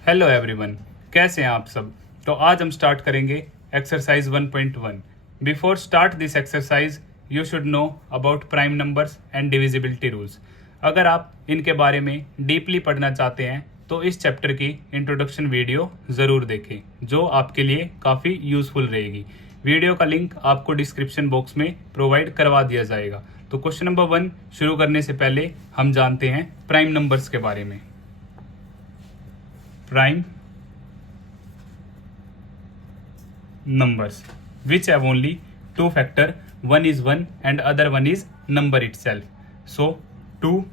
Hello everyone, कैसे हैं आप सब। तो आज हम स्टार्ट करेंगे exercise 1.1। Before start this exercise you should know about prime numbers and divisibility rules. अगर आप इनके बारे में डीपली पढ़ना चाहते हैं तो इस चैप्टर की इंट्रोडक्शन वीडियो ज़रूर देखें, जो आपके लिए काफ़ी यूज़फुल रहेगी। वीडियो का लिंक आपको डिस्क्रिप्शन बॉक्स में प्रोवाइड करवा दिया जाएगा। तो क्वेश्चन नंबर 1 शुरू करने से पहले हम जानते हैं प्राइम नंबर्स के बारे में। Prime numbers which have only two factor, one is 1 and other one is number itself. So 2,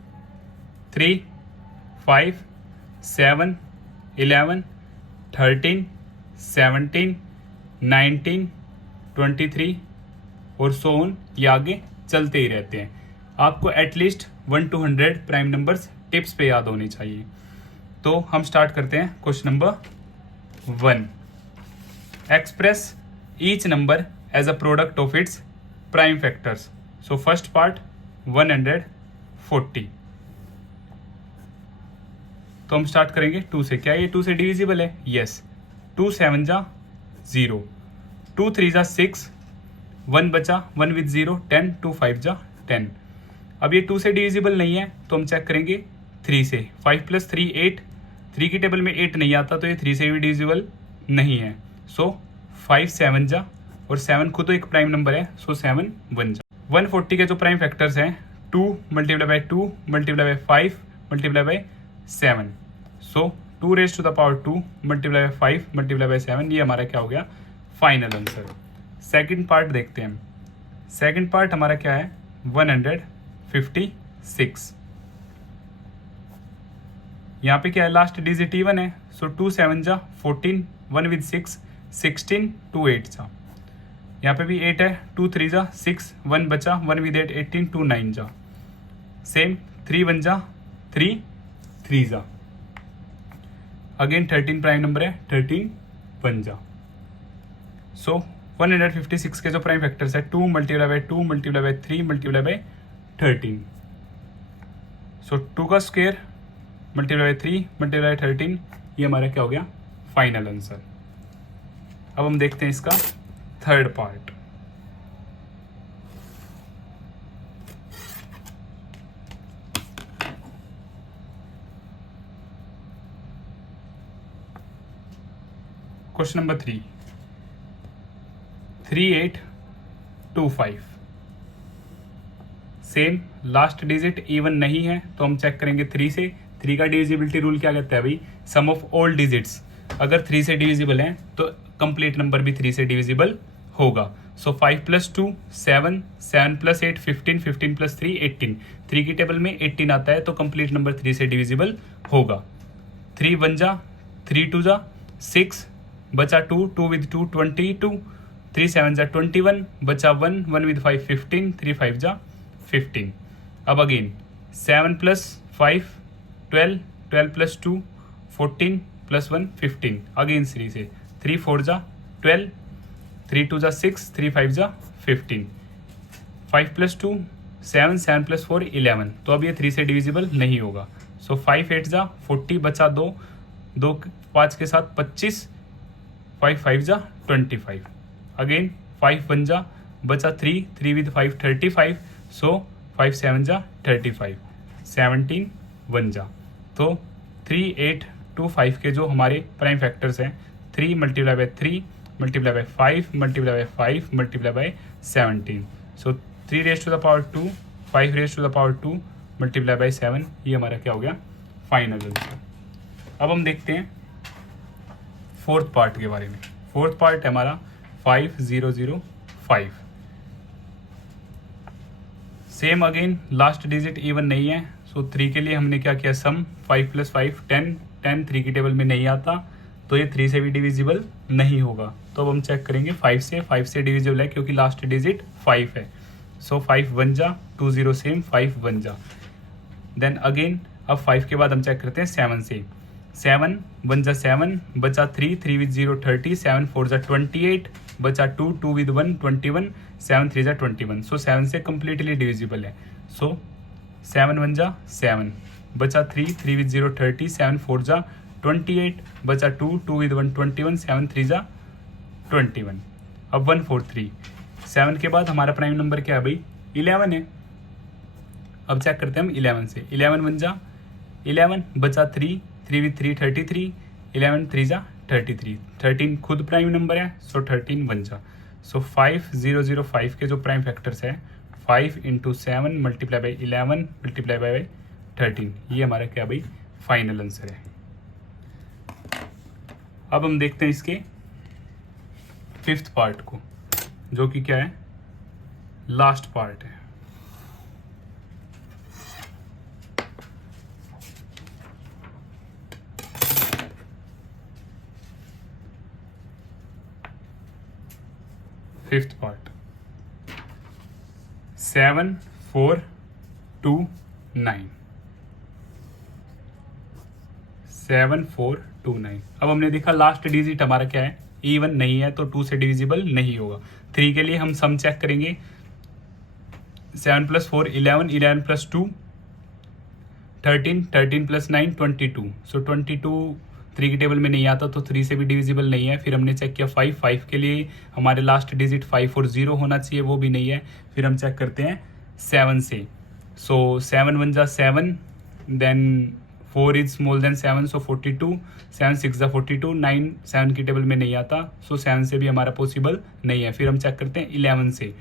3, 5, 7, 11, 13, 17, 19, 23 और सो ऑन, ये आगे चलते ही रहते हैं। आपको at least 1 to 100 prime numbers tips पे याद होनी चाहिए। तो हम स्टार्ट करते हैं question number 1। Express each number as a product of its prime factors. So first part 140। तो हम स्टार्ट करेंगे 2 से। क्या ये 2 से डिविजिबल है? यस। 2 7 जा 0, 2 3 जा 6, 1 बचा, 1 विद 0 10, 2 5 जा 10। अब ये 2 से डिविजिबल नहीं है तो हम चेक करेंगे 3 से। 5 + 3 8, 3 की टेबल में 8 नहीं आता तो ये 3 से भी डिविजिबल नहीं है। सो 5 7 जा, और 7 खुद तो एक प्राइम नंबर है, सो 7 1 जा। 140 के जो प्राइम फैक्टर्स हैं 2 × 2 × 5 × 7। सो 2 raised to the power 2 × 5 × 7, ये हमारा क्या हो गया? Final answer. सेकंड पार्ट देखते हैं। सेकंड पार्ट हमारा क्या है? 156। यहाँ पे क्या है? लास्ट डिजिट इवन है, सो 2 7 जा 14, 1 विद 6 16, 2 8 जा। यहाँ पे भी 8 है, 2 3 जा 6, 1 बचा, 1 विद 8 18, 2 9 जा। सेम 3 1 जा 3 3 जा। अगेन 13 प्राइम नंबर है, 13 1 जा। सो 156 के जो प्राइम फैक्टर्स है 2 × 2 × 3 × 13। सो 2 का स्क्वायर × 3 × 13, ये हमारा क्या हो गया? Final answer. अब हम देखते हैं इसका third part. Question number 3, 3 8 2 5। Same last digit even नहीं है तो हम चेक करेंगे 3 से। 3 का डिविजिबिलिटी रूल क्या कहता है भाई? सम ऑफ ऑल डिजिट्स। अगर 3 से डिविजिबल है तो कंप्लीट नंबर भी 3 से डिविजिबल होगा। सो 5 + 2 7, 7 + 8 15, 15 + 3 18। 3 की टेबल में 18 आता है तो कंप्लीट नंबर 3 से डिविजिबल होगा। 3 1 जा 3 2 जा 6, बचा 2, 2 विद 2 22, 3 7 जा 21, बचा 1, 1 विद 5 15, 3 5 जा 15। अब अगेन 7 + 5 12, 12 + 2 14 + 1 15। अगेन 3 से 3 4 जा 12, 3 2 जा 6, 3 5 जा 15। 5 + 2 7, 7 + 4 11। तो अब ये 3 से डिविजिबल नहीं होगा। सो 5 8 जा 40, बचा 2, 2 5 के साथ 25, 5 5 जा 25। अगेन 5 1 जा, बचा 3, 3 विद 5 35, सो 5 7 जा 35, 17 1 जा। तो 3 8 2 5 के जो हमारे प्राइम फैक्टर्स हैं 3 × 3 × 5 × 5 × 17। सो 3 raised to the power 2, 5 raised to the power 2 × 7, ये हमारा क्या हो गया? Final answer. अब हम देखते हैं फोर्थ पार्ट के बारे में। फोर्थ पार्ट है हमारा 5005। Same again last digit even नहीं है, सो 3 के लिए हमने क्या किया? सम 5 + 5 10, 10 3 की टेबल में नहीं आता तो ये 3 से भी डिविजिबल नहीं होगा। तो अब हम चेक करेंगे 5 से। 5 से डिविजिबल है क्योंकि लास्ट डिजिट 5 है। सो 5 1 जा 2 0, सेम 5 1 जा। देन अगेन अब 5 के बाद हम चेक करते हैं 7 से। 7 1 जा 7, बचा 3, 3 विद 0 30, 7 4 जा 28, बचा 2, 2 विद 1 21, 7 3 जा 21। सो 7 से कम्प्लीटली डिविजिबल है। सो 7 1 जा 7, बचा 3, 3 विद 0 30, 7 4 जा 28 बचा 2, 2 विद 1 21, 7 3 जा 21। अब 143, 7 के बाद हमारा प्राइम नंबर क्या है भाई 11 है। अब चेक करते हैं हम 11 से, 11 1 जा 11 बचा 3, 3 विद 3 33, 11 3 जा 33, 13 खुद प्राइम नंबर है, सो 13 1 जा। सो 5005 के जो प्राइम फैक्टर्स है 5 into 7 multiply by 11 multiply by 13, ये हमारा क्या भाई फाइनल आंसर है। अब हम देखते हैं इसके फिफ्थ पार्ट को, जो कि क्या है लास्ट पार्ट है। Fifth part 7 4 2 9, 7 4 2 9। अब हमने देखा लास्ट डिजिट हमारा क्या है इवन नहीं है, तो 2 से डिविजिबल नहीं होगा। 3 के लिए हम सम चेक करेंगे, 7 + 4 11, 11 + 2 13, 13 + 9 22। सो 22 3 की टेबल में नहीं आता, तो 3 से भी डिविजिबल नहीं है। फिर हमने चेक किया 5 के लिए हमारे लास्ट डिजिट 5 और 0 होना चाहिए, वो भी नहीं है। फिर हम चेक करते हैं 7 से, सो 7 1 जा 7, then 4 is small than 7, so 42, 7 6 जा 42, 9 7 की टेबल में नहीं आता, सो 7 से भी हमारा पॉसिबल नहीं है। फिर हम चेक करते हैं 11 से,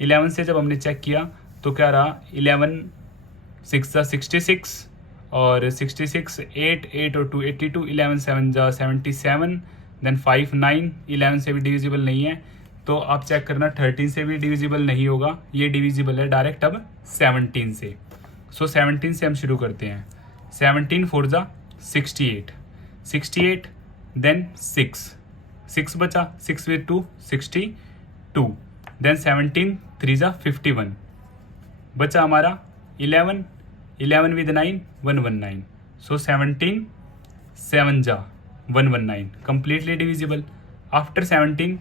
11 से जब हमने चेक किया तो क्या रहा 11 6 जा 66, और 66 8 8 और 2 82, 11 7 जा 77, देन 5 9, 11 से भी डिविजिबल नहीं है, तो आप चेक करना 13 से भी डिविजिबल नहीं होगा, ये डिविजिबल है डायरेक्ट अब 17 से। सो 17 से हम शुरू करते हैं, 17 4 जा 68, 68 देन 6 बचा, 6 with 2 62, देन 17 3 जा 51, बचा हमारा 11 11 with 9 119, सो 17 7 जा 119, कंप्लीटली डिविजिबल। आफ्टर 17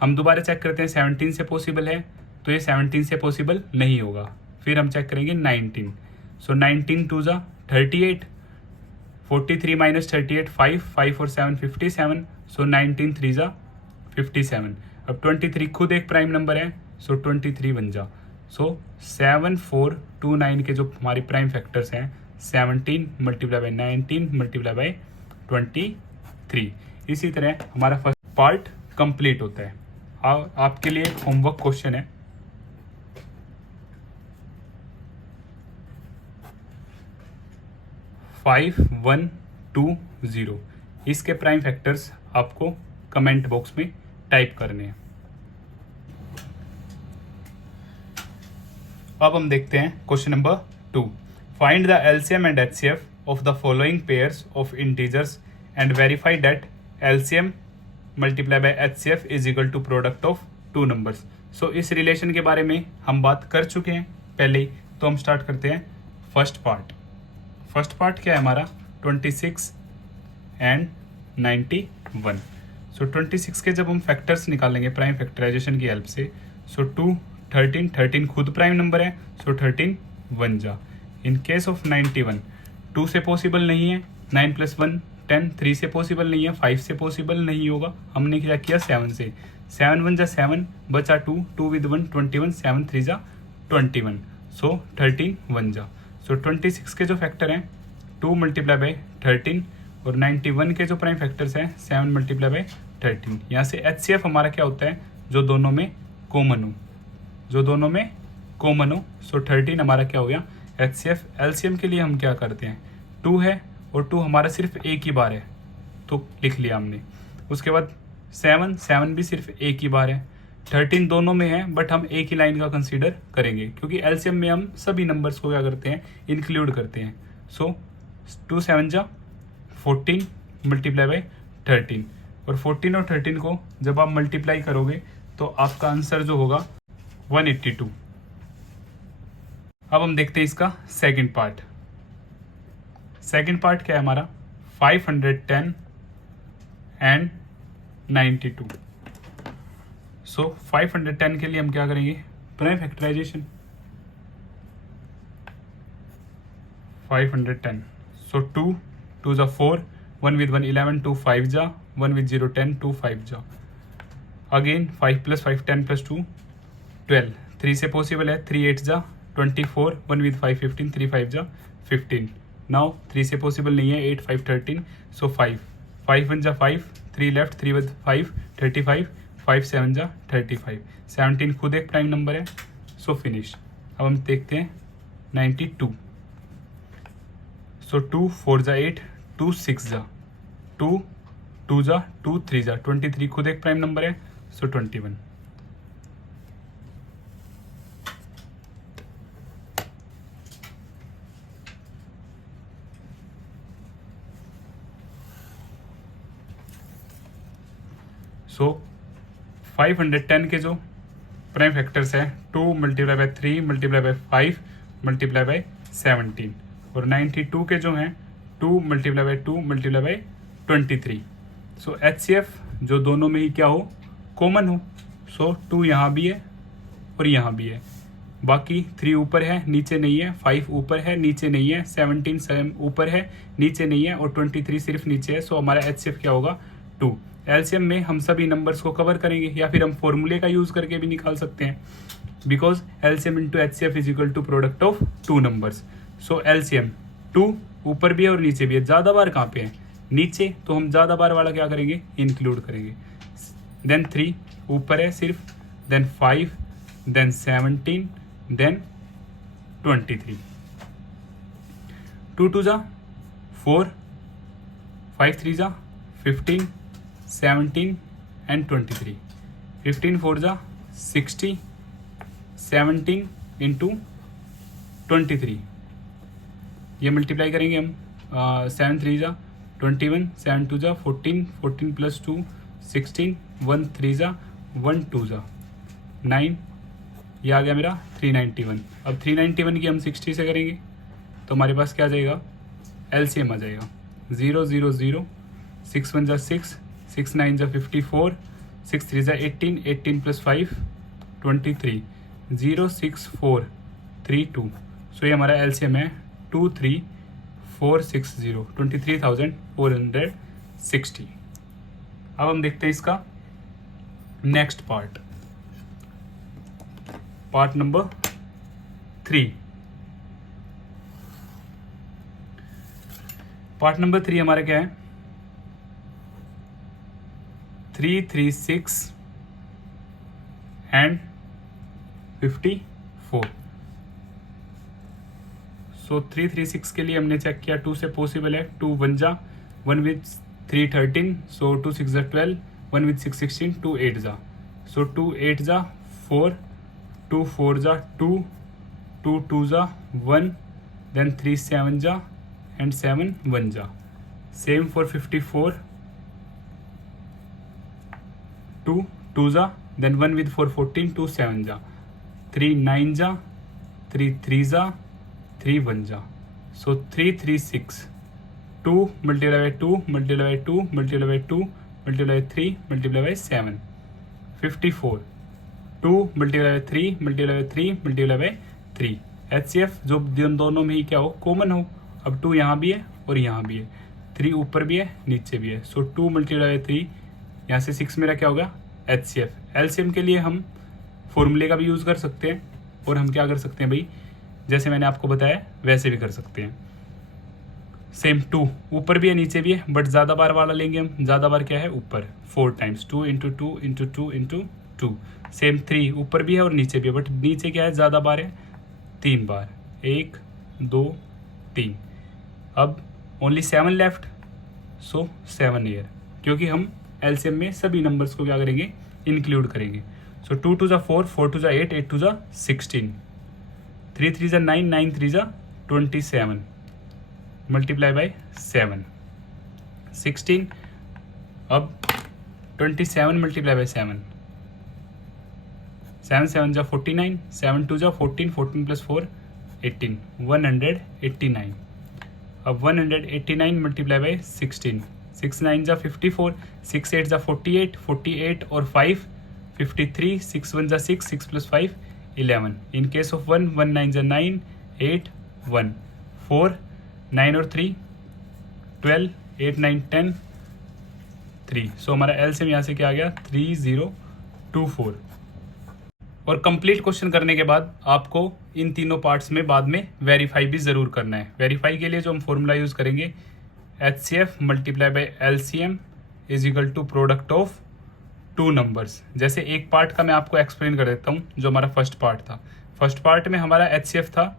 हम दोबारा चेक करते हैं 17 से पॉसिबल है, तो ये 17 से पॉसिबल नहीं होगा। फिर हम चेक करेंगे 19, सो 19 2 जा 38, 43 - 38 5, 5 और 7 57, सो 19 3 जा 57। अब 23 खुद एक प्राइम नंबर है, सो 23 बन जा। सो 7 4 2 9 के जो हमारी प्राइम फैक्टर्स हैं 17 मल्टीप्लाई बाई 19 मल्टीप्लाई बाई 23। इसी तरह हमारा फर्स्ट पार्ट कंप्लीट होता है। आपके लिए एक होमवर्क क्वेश्चन है, फाइव 1 2 0, इसके प्राइम फैक्टर्स आपको कमेंट बॉक्स में टाइप करने हैं। अब हम देखते हैं question number 2, find the LCM and HCF of the following pairs of integers and verify that LCM multiply by HCF is equal to product of two numbers. So इस relation के बारे में हम बात कर चुके हैं पहले ही, तो हम स्टार्ट करते हैं फर्स्ट पार्ट। फर्स्ट पार्ट क्या है हमारा 26 एंड 91। सो 26 के जब हम फैक्टर्स निकालेंगे प्राइम फैक्टराइजेशन की हेल्प से, सो 2 13 13 खुद प्राइम नंबर है, सो 13 1 जा। इन केस ऑफ 91 2 से पॉसिबल नहीं है, 9 + 1 10, 3 से पॉसिबल नहीं है, 5 से पॉसिबल नहीं होगा। हमने क्या किया 7 से, 7 1 जा 7, बचा 2, 2 with 1 21, 7 3 जा 21, सो 13 1 जा। सो 26 के जो फैक्टर हैं 2 मल्टीप्लाई बाई 13, और 91 के जो प्राइम फैक्टर्स हैं 7 मल्टीप्लाई बाई 13। यहाँ से एचसीएफ हमारा क्या होता है जो दोनों में कॉमन हो, जो दोनों में कॉमन हो। सो 13 हमारा क्या हो गया एचसीएफ। एलसीएम के लिए हम क्या करते हैं 2 है और 2 हमारा सिर्फ एक ही बार है, तो लिख लिया हमने। उसके बाद 7 भी सिर्फ एक ही बार है, 13 दोनों में है बट हम एक ही लाइन का कंसीडर करेंगे, क्योंकि एलसीएम में हम सभी नंबर्स को क्या करते हैं इंक्लूड करते हैं। सो 2 7 जा 14 मल्टीप्लाई बाई 13, और 14 और 13 को जब आप मल्टीप्लाई करोगे तो आपका आंसर जो होगा 182। अब हम देखते हैं इसका सेकंड पार्ट। सेकंड पार्ट क्या है हमारा 510 एंड 92। सो 510 के लिए हम क्या करेंगे प्राइम फैक्टराइजेशन 510, सो 2 2 जा 4, 1 with 1 11, 2 5 जा, 1 with 0 10, 2 5 जा. Again 5 plus 5 10 plus 2 12. 3 से पॉसिबल है, 3 8 जा 24, 1 with 5 15, 3 5 जा 15. Now 3 से पॉसिबल नहीं है, 8 5 13, so 5 5 1 जा 5, 3 लेफ्ट, 3 with 5 35, 5 7 जा 35. 17 खुद एक प्राइम नंबर है, सो फिनिश. अब हम देखते हैं 92. सो 2 4 जा 8, 2 6 जा 2 2 जा 2 3 जा 23 खुद एक प्राइम नंबर है, सो 21. सो 510 के जो प्राइम फैक्टर्स हैं 2 multiply by 3 multiply by 5 multiply by 17, और 92 के जो हैं 2 multiply by 2 multiply by 23. So HCF जो दोनों में ही क्या हो, कॉमन हो. सो 2 यहाँ भी है और यहाँ भी है. बाकी 3 ऊपर है नीचे नहीं है, 5 ऊपर है नीचे नहीं है, 17 ऊपर है नीचे नहीं है, और 23 सिर्फ नीचे है. सो हमारा HCF क्या होगा, 2. एलसीएम में हम सभी नंबर्स को कवर करेंगे, या फिर हम फॉर्मूले का यूज करके भी निकाल सकते हैं, because LCM into HCF is equal to product of 2 numbers. So LCM 2 ऊपर भी है और नीचे भी है. ज़्यादा बार कहाँ पे है, नीचे, तो हम ज़्यादा बार वाला क्या करेंगे, इंक्लूड करेंगे. देन 3 ऊपर है सिर्फ, देन 5, देन 17, देन 23. 2 2 जा 4, 5 3 जा 15, 17 and 23. 15 4 जा 60, 17 into 23. ये मल्टीप्लाई करेंगे हम, 7 3 जा 21, 7 2 जा 14, 14 प्लस 2 16, 1 3 जा 1 2 जा 9. ये आ गया मेरा 391. अब 391 की हम 60 से करेंगे तो हमारे पास क्या आ जाएगा, एलसीएम आ जाएगा 0 0 0, 6 1 जा 6, 6 9 जा 54, 6 3 जा 18, 18 प्लस 5 23, 0 6 4 3 2. सो ये हमारा एलसीएम है 23460, 23,460. अब हम देखते हैं इसका next part, part number 3. Part number 3 हमारा क्या है, 336 and 54. सो 336 के लिए हमने चेक किया 2 से पॉसिबल है, 2 1 जा 1 with 3 13, सो 2 6 जा 12, 1 with 6 16, 2 8 जा, सो 2 8 जा 4, 2 4 जा 2, 2 2 जा 1, देन 3 7 जा एंड 7 1 जा. सेम फॉर 54, 2 2 जा, देन 1 with 4 14, 2 7 जा, 3 9 जा, 3 3 जा, 3 1 जा. सो 336, 2 multiply by 2 multiply by 2 multiply by 2 multiply by 3 multiply by 7. 54, 2 multiply by 3 multiply by 3 multiply by 3. HCF जो दोनों में ही क्या हो, कॉमन हो. अब 2 यहाँ भी है और यहाँ भी है, 3 ऊपर भी है नीचे भी है. सो 2 मल्टीप्लाई बाय 3, यहाँ से 6 मेरा क्या होगा, HCF. एलसीएम के लिए हम फॉर्मूले का भी यूज़ कर सकते हैं, और हम क्या कर सकते हैं भाई, जैसे मैंने आपको बताया वैसे भी कर सकते हैं. सेम 2 ऊपर भी है नीचे भी है, बट ज़्यादा बार वाला लेंगे हम. ज़्यादा बार क्या है, ऊपर 4 times, 2 into 2 into 2 into 2. Same 3 ऊपर भी है और नीचे भी है, बट नीचे क्या है, ज़्यादा बार है, 3 बार, 1 2 3. अब ओनली 7 लेफ्ट, सो 7 ईयर, क्योंकि हम एलसीएम में सभी नंबर्स को क्या करेंगे, इंक्लूड करेंगे. सो 2 2 जा 4, 4 2 जा 8, 8 2 जा 16, 3 3 जा 9, 9 3 जा 27, मल्टीप्लाई बाय 7, 16. अब 27 मल्टीप्लाई बाय 7, 7 7 जा 49, 7 2 जा 14, 14 प्लस 4 18, 189. अब 189 मल्टीप्लाई बाय 16, 6 9 जा 54, 6 8 जा 48, 48 और 5 53, 6 1 जा 6, 6 प्लस 5 11. इन केस ऑफ 1 1 9 जा 9, 8 1 4, 9 और 3 12, 8 9 10 3। सो हमारा एलसीएम यहाँ से क्या आ गया 3024। और कंप्लीट क्वेश्चन करने के बाद आपको इन तीनों पार्ट्स में बाद में वेरीफाई भी ज़रूर करना है। वेरीफाई के लिए जो हम फॉर्मूला यूज़ करेंगे HCF multiply by LCM is equal to product of two numbers. जैसे एक पार्ट का मैं आपको एक्सप्लेन कर देता हूँ, जो हमारा फर्स्ट पार्ट था। फर्स्ट पार्ट में हमारा HCF था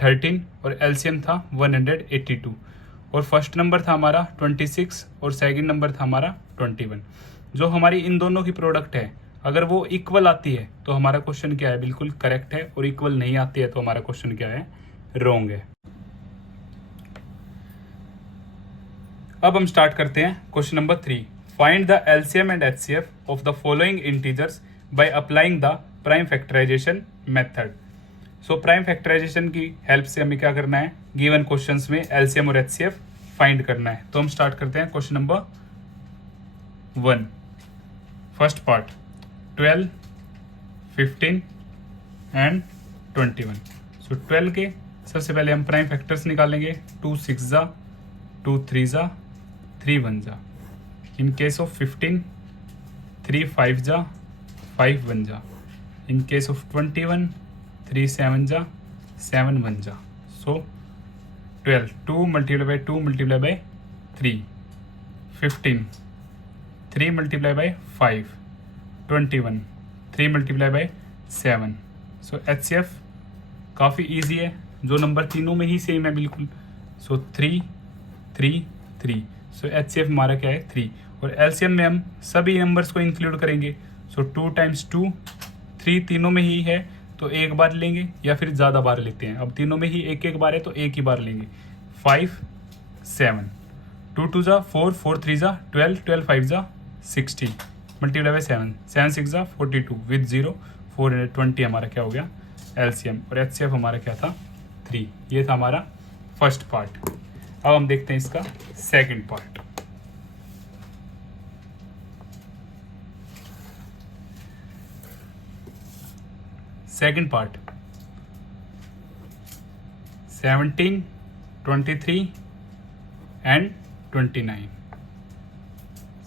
13 और LCM था 182 और फर्स्ट नंबर था हमारा 26 और सेकंड नंबर था हमारा 21। जो हमारी इन दोनों की प्रोडक्ट है, अगर वो इक्वल आती है तो हमारा क्वेश्चन क्या है, बिल्कुल करेक्ट है, और इक्वल नहीं आती है तो हमारा क्वेश्चन क्या है, रॉन्ग है। अब हम स्टार्ट करते हैं question number 3। Find the LCM and HCF of the following integers by applying the prime factorisation method. So prime factorisation की हेल्प से हमें क्या करना है, गिवन क्वेश्चंस में LCM और HCF फाइंड करना है। तो हम स्टार्ट करते हैं question number 1। First part 12, 15 and 21। So 12 के सबसे पहले हम प्राइम फैक्टर्स निकालेंगे। 2 6 जा, 2 3 जा, 3 1 जा। इन केस ऑफ 15 3 5 जा, 5 1 जा। इन केस ऑफ 21 3 7 जा, 7 1 जा। सो 12 2 multiply by 2 multiply by 3, 15 3 multiply by 5, 21 3 multiply by 7। So HCF काफ़ी ईजी है, जो नंबर तीनों में ही सेम है बिल्कुल। सो 3 3 3। सो HCF हमारा क्या है 3। और LCM में हम सभी नंबर्स को इंक्लूड करेंगे। सो 2 टाइम्स 2 3 तीनों में ही है तो एक बार लेंगे या फिर ज़्यादा बार लेते हैं। अब तीनों में ही एक एक बार है तो एक ही बार लेंगे। 5 7 2 2 जा 4 4 3 जा 12 12 5 जा 60 मल्टीप्लाई बाई 7 7 6 जा 42 विद 0 420 हमारा क्या हो गया LCM। और HCF हमारा क्या था 3। ये था हमारा फर्स्ट पार्ट। अब हम देखते हैं इसका second part. Second part 17 23 and 29।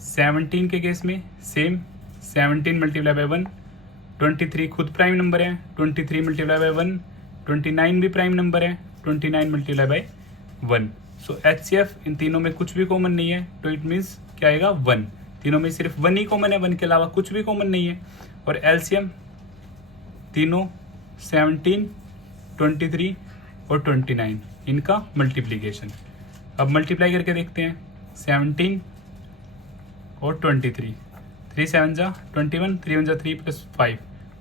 17 के केस में सेम 17 मल्टीप्लाई बाई 1, 23 खुद प्राइम नंबर है, 23 मल्टीप्लाई बाई 1, 29 भी प्राइम नंबर है, 29 मल्टीप्लाई बाई 1। सो HCF इन तीनों में कुछ भी कॉमन नहीं है तो इट मीन्स क्या आएगा 1। तीनों में सिर्फ 1 ही कॉमन है, 1 के अलावा कुछ भी कॉमन नहीं है। और LCM तीनों 17 23 और 29 इनका मल्टीप्लिकेशन। अब मल्टीप्लाई करके देखते हैं 17 और 23। 3 7 जा 21, 3 1 जा 3 प्लस 5,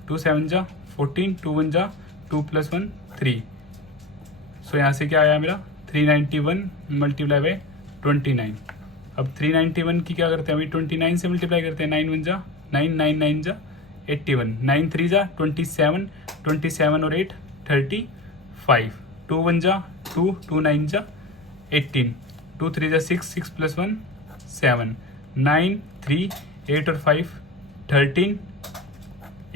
2 7 जा 14, 2 1 जा 2 प्लस 1 3। सो यहाँ से क्या आया मेरा 391 मल्टीप्लाई बाई 29। अब 391 की क्या करते हैं, अभी 29 से मल्टीप्लाई करते हैं। 9 1 जा 9, 9 9 जा 81, 9 3 जा 27, 27 और 8 35, 2 1 जा 2, 2 9 जा 18, 2 3 जा 6, 6 प्लस 1 7, 9 3 8 और 5 13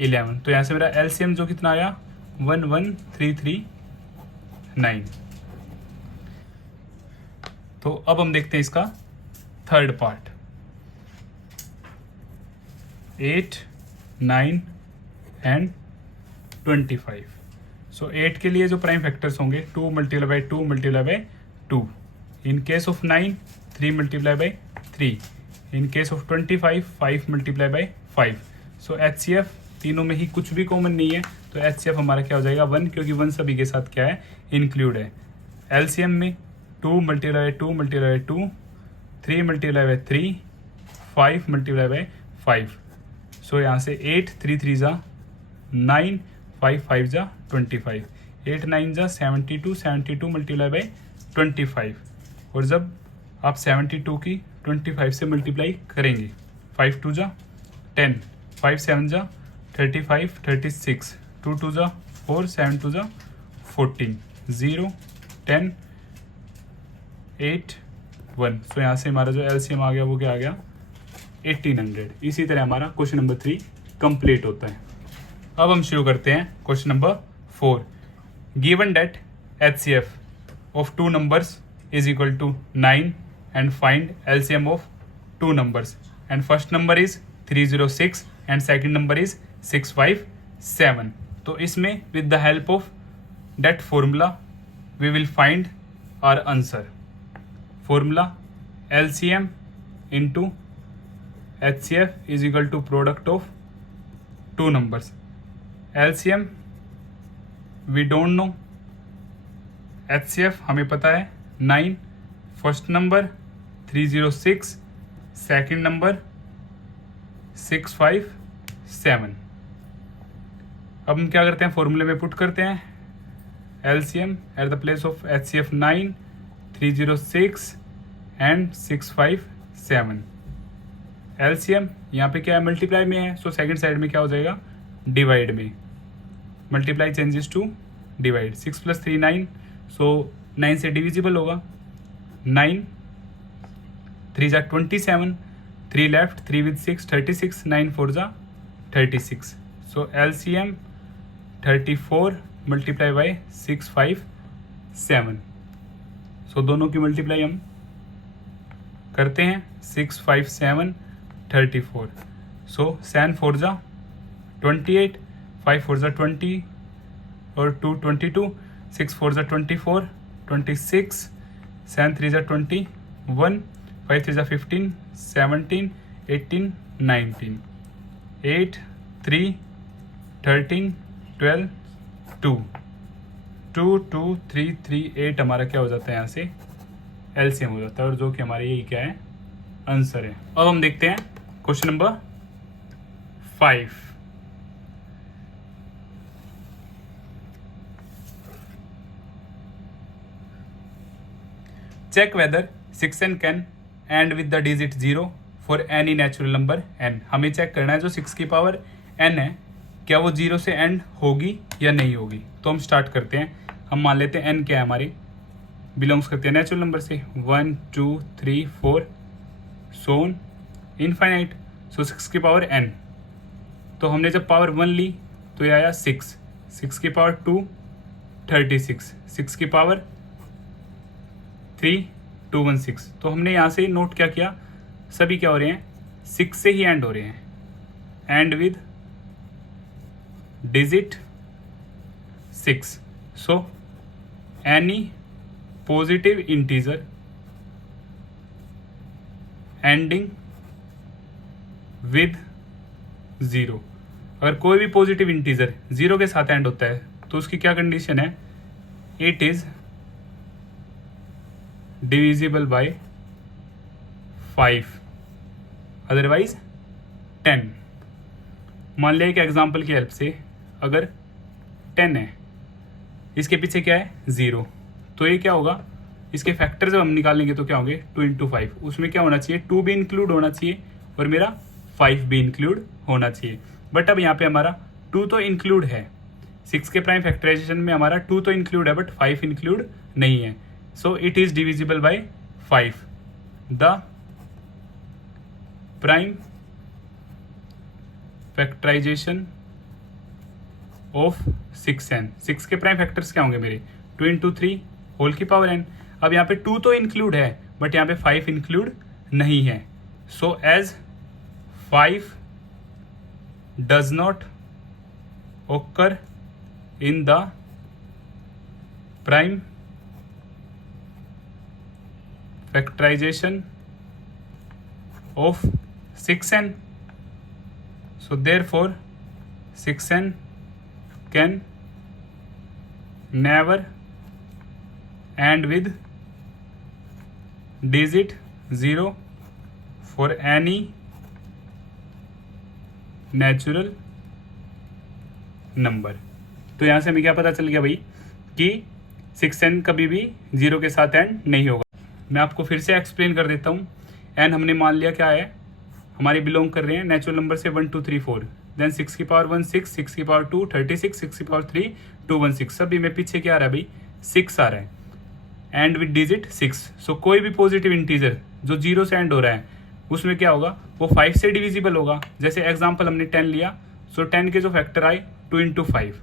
11। तो यहाँ से मेरा LCM जो कितना आया 11339। तो अब हम देखते हैं इसका थर्ड पार्ट 8 9 एंड 25। सो 8 के लिए जो प्राइम फैक्टर्स होंगे 2 multiply by 2 multiply by 2। In case of 9 3 multiply by 3। In case of 25 5 multiply by 5। So HCF तीनों में ही कुछ भी कॉमन नहीं है तो HCF हमारा क्या हो जाएगा 1, क्योंकि 1 सभी के साथ क्या है इंक्लूड है। LCM में 2 multiply by 2 multiply by 2, 3 multiply by 3, 5 multiply by 5। सो यहाँ से 8 3 3 जा 9, 5 5 जा 25, 8 9 जा 72, 72 मल्टीप्लाई बाई 25। और जब आप 72 की 25 से मल्टीप्लाई करेंगे 5 2 जा 10, 5 7 जा 35, 36, 2 2 जा 4, 7 2 जा 14, 0 10 8 1। सो यहाँ से हमारा जो LCM आ गया वो क्या आ गया 1800। इसी तरह हमारा क्वेश्चन नंबर 3 कंप्लीट होता है। अब हम शुरू करते हैं question number 4। Given that HCF of two numbers is equal to 9 and find LCM of two numbers. And first number is 306 and second number is 657. तो इसमें with the help of that formula we will find our answer. Formula LCM into HCF is equal to product of two numbers. LCM we don't know, HCF हमें पता है 9, first number 306, second number 657. अब हम क्या करते हैं, फॉर्मूले में पुट करते हैं LCM at the place of HCF 9, 306 and 657. LCM यहाँ पे क्या है, मल्टीप्लाई में है, सो सेकंड साइड में क्या हो जाएगा, डिवाइड में. Multiply changes to divide. 6 + 3 9, so 9 से डिविजिबल होगा. 9 3 × 27, 3 left, 3 with 6 36, 9 4 × 36. So LCM 34 multiply by 657. So दोनों की मल्टीप्लाई हम करते हैं. 657 34. सो 7 4 × 28, 5 4 × 20 और 2 22, 6 4 × 24 26, 7 3 × 21, 5 3 × 15, 17 18 19, 8 3 13 12 2 2 2 3 3 8 हमारा क्या हो जाता है, यहाँ से LCM हो जाता है, और जो कि हमारे यही क्या है, आंसर है. अब हम देखते हैं question number 5. Check whether 6n can end with the digit 0 for any natural number n. हमें चेक करना है जो 6 की पावर n है, क्या वो 0 से एंड होगी या नहीं होगी. तो हम स्टार्ट करते हैं. हम मान लेते हैं n क्या है हमारी, बिलोंग्स करते हैं नेचुरल नंबर से 1 2 3 4 सोन इनफाइनाइट. सो 6 की पावर n. तो हमने जब पावर 1 ली तो ये आया 6, 6 की पावर 2 36, 6 की पावर 3 216. तो हमने यहाँ से नोट क्या किया, सभी क्या हो रहे हैं, 6 से ही एंड हो रहे हैं. And with digit 6. So any positive integer ending with 0. अगर कोई भी पॉजिटिव इंटीजर 0 के साथ एंड होता है तो उसकी क्या कंडीशन है, it is divisible by 5, otherwise 10. मान लिया एक एग्जांपल की हेल्प से, अगर 10 है, इसके पीछे क्या है 0, तो ये क्या होगा, इसके फैक्टर जब हम निकालेंगे तो क्या होंगे 2 × 5. उसमें क्या होना चाहिए, 2 भी इंक्लूड होना चाहिए और मेरा 5 भी इंक्लूड होना चाहिए. बट अब यहाँ पे हमारा 2 तो इंक्लूड है, 6 के प्राइम फैक्टराइजेशन में हमारा 2 तो इंक्लूड है बट 5 इंक्लूड नहीं है. So it is divisible by 5. The prime factorization of 6n. 6 के प्राइम फैक्टर्स क्या होंगे मेरे, 2 × 3 होल की पावर n. अब यहाँ पे 2 तो इंक्लूड है बट यहाँ पे 5 इंक्लूड नहीं है. So as 5 does not occur in the prime factorization of 6n. So therefore 6n can never end with digit 0 for any natural number. तो यहाँ से हमें क्या पता चल गया भाई कि 6n कभी भी 0 के साथ एंड नहीं होगा. मैं आपको फिर से एक्सप्लेन कर देता हूँ. n हमने मान लिया क्या है, हमारे बिलोंग कर रहे हैं नेचुरल नंबर से 1 2 3 4. देन 6 की पावर 1 6, 6 की पावर 2 36, 6 की पावर 3 216. सभी में पीछे क्या आ रहा है भाई 6 आ रहा है एंड विद डिजिट 6. सो कोई भी पॉजिटिव इंटीजर जो 0 से एंड हो रहा है उसमें क्या होगा, वो 5 से डिविजिबल होगा. जैसे एग्जांपल हमने 10 लिया, सो 10 के जो फैक्टर आए 2 × 5,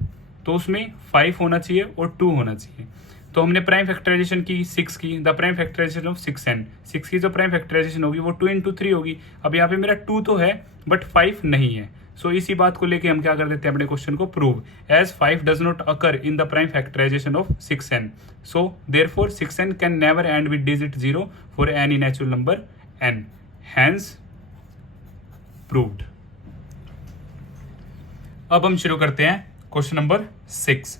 तो उसमें 5 होना चाहिए और 2 होना चाहिए. तो हमने प्राइम फैक्टराइजेशन की 6 की, the prime factorisation of 6n, 6 की जो प्राइम फैक्टराइजेशन होगी वो 2 इंटू 3 होगी। अब यहाँ पे मेरा 2 तो है बट 5 नहीं है, सो इसी बात को लेके हम क्या कर देते हैं अपने क्वेश्चन को prove, as 5 does not occur in the prime factorisation of 6n, so therefore 6n can never end with digit 0 for any natural number n, hence proved. अब हम शुरू करते हैं question number 6।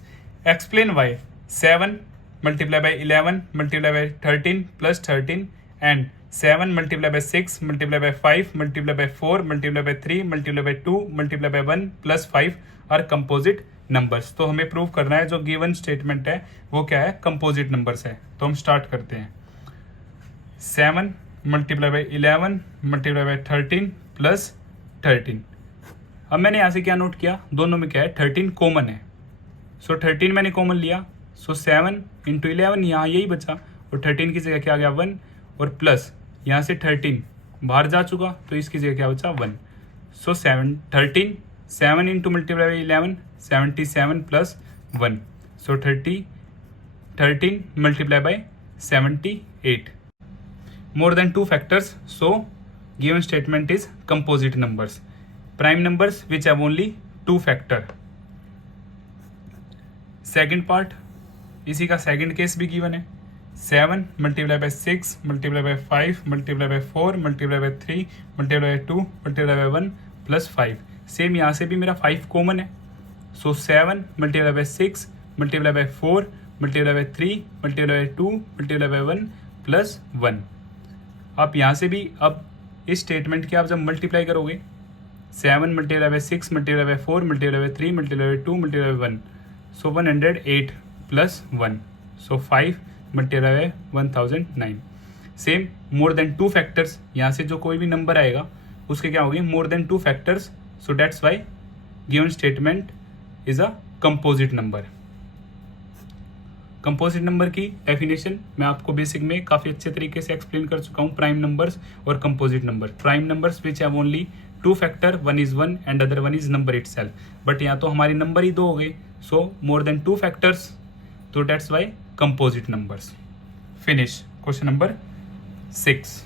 Explain why 7 multiply by 11 multiply by 13 plus 13 and 7 multiply by 6 multiply by 5 multiply by 4 multiply by 3 multiply by 2 multiply by 1 plus 5 are composite numbers. तो हमें prove करना है जो गिवन स्टेटमेंट है वो क्या है, कंपोजिट नंबर्स है। तो हम स्टार्ट करते हैं। 7 multiply by 11 multiply by 13 plus 13। अब मैंने यहाँ से क्या नोट किया, दोनों में क्या है 13 कॉमन है, सो 13 मैंने कॉमन लिया, सो 7 इंटू 11 यहाँ यही बचा, और 13 की जगह क्या आ गया 1, और प्लस यहाँ से 13 बाहर जा चुका तो इसकी जगह क्या बचा 1, सो 7 into multiply by 11 77 plus 1, so 13 multiply by 78 more than 2 factors, so given statement is composite numbers, prime numbers which have only 2 factor. Second part, इसी का सेकेंड केस भी गिवन है। 7 multiply by 6 multiply by 5 multiply by 4 multiply by 3 multiply by 2 multiply by 1 plus 5। Same यहाँ से भी मेरा 5 common है, सो 7 multiply by 6 multiply by 4 multiply by 3 multiply by 2 multiply by 1 plus 1। आप यहाँ से भी अब इस स्टेटमेंट के आप जब मल्टीप्लाई करोगे 7 multiply by 6 multiply by 4 multiply by 3 multiply by 2 multiply by 1, so 108 plus 1, so 5 multiply by 1009। Same more than 2 factors, यहाँ से जो कोई भी नंबर आएगा उसके क्या होगी मोर than 2 factors, so that's why given statement is a composite number. Composite number की डेफिनेशन मैं आपको बेसिक में काफ़ी अच्छे तरीके से एक्सप्लेन कर चुका हूँ, प्राइम नंबर्स और composite number. Prime numbers which have only 2 factor, one is 1 and other one is number itself, but यहाँ तो हमारी नंबर ही 2 हो गए, सो मोर देन 2 फैक्टर्स, तो that's why composite numbers. Finish question number 6।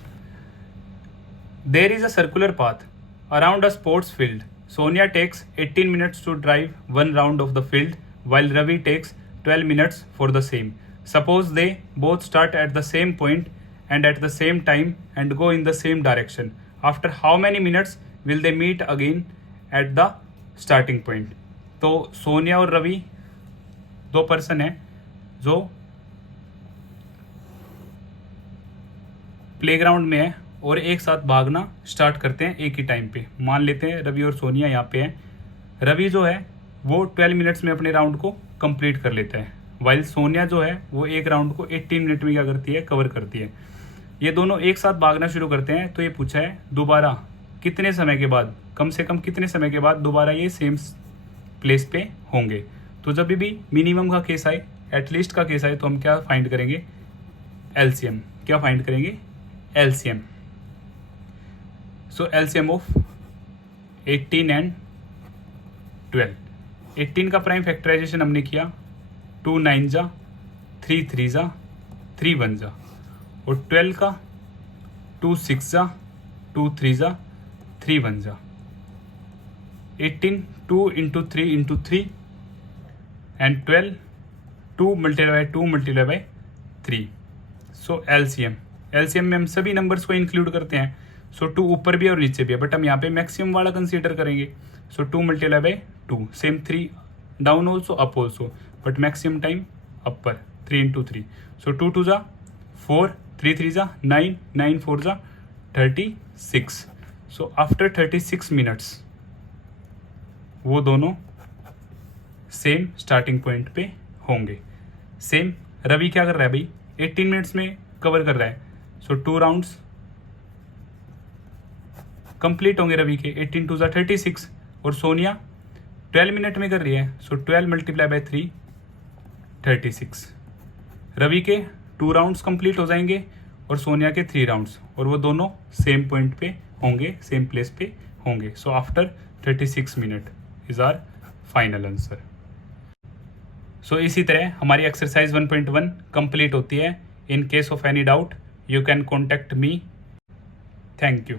There is a circular path around a sports field, Sonia takes 18 minutes to drive 1 round of the field while Ravi takes 12 minutes for the same. Suppose they both start at the same point and at the same time and go in the same direction. After how many minutes will they meet again at the starting point? तो सोनिया और Ravi 2 person हैं जो playground में है और एक साथ भागना स्टार्ट करते हैं एक ही टाइम पे। मान लेते हैं रवि और सोनिया यहाँ पे हैं। रवि जो है वो 12 मिनट्स में अपने राउंड को कंप्लीट कर लेता है, वाइल सोनिया जो है वो एक राउंड को 18 मिनट में क्या करती है, कवर करती है। ये दोनों एक साथ भागना शुरू करते हैं, तो ये पूछा है दोबारा कितने समय के बाद, कम से कम कितने समय के बाद दोबारा ये सेम प्लेस पे होंगे। तो जब भी मिनिमम का केस आए, एटलीस्ट का केस आए, तो हम क्या फाइंड करेंगे, एलसीएम। क्या फाइंड करेंगे, LCM. So LCM of 18 and 12। 18 का प्राइम फैक्टराइजेशन हमने किया, 2 9 जा, 3 3 जा, 3 1 जा, और 12 का 2 6 जा, 2 3 जा, 3 1 जा। 18 2 into 3 into 3 and 12 2 multiply by 2 multiply by 3। So LCM में हम सभी नंबर्स को इंक्लूड करते हैं, सो 2 ऊपर भी और नीचे भी है, बट हम यहाँ पे मैक्सिमम वाला कंसीडर करेंगे। सो 2 multiply by 2, same 3 down also up also, but maximum time upper, 3 into 3। सो 2 2 जा 4, 3 3 जा 9, 9 4 जा 36। सो आफ्टर 36 मिनट्स वो दोनों सेम स्टार्टिंग पॉइंट पे होंगे। सेम रवि क्या कर रहा है भाई, 18 मिनट्स में कवर कर रहा है, सो 2 राउंड्स कंप्लीट होंगे रवि के, 18 2 जा 36, और सोनिया 12 मिनट में कर रही है, सो 12 मल्टीप्लाई बाई 3 36। रवि के 2 राउंड्स कंप्लीट हो जाएंगे और सोनिया के 3 राउंड्स, और वो दोनों सेम पॉइंट पे होंगे, सेम प्लेस पे होंगे। So after 36 minute is our final answer. So इसी तरह हमारी एक्सरसाइज 1.1 कंप्लीट होती है। In case of any doubt you can contact me. Thank you.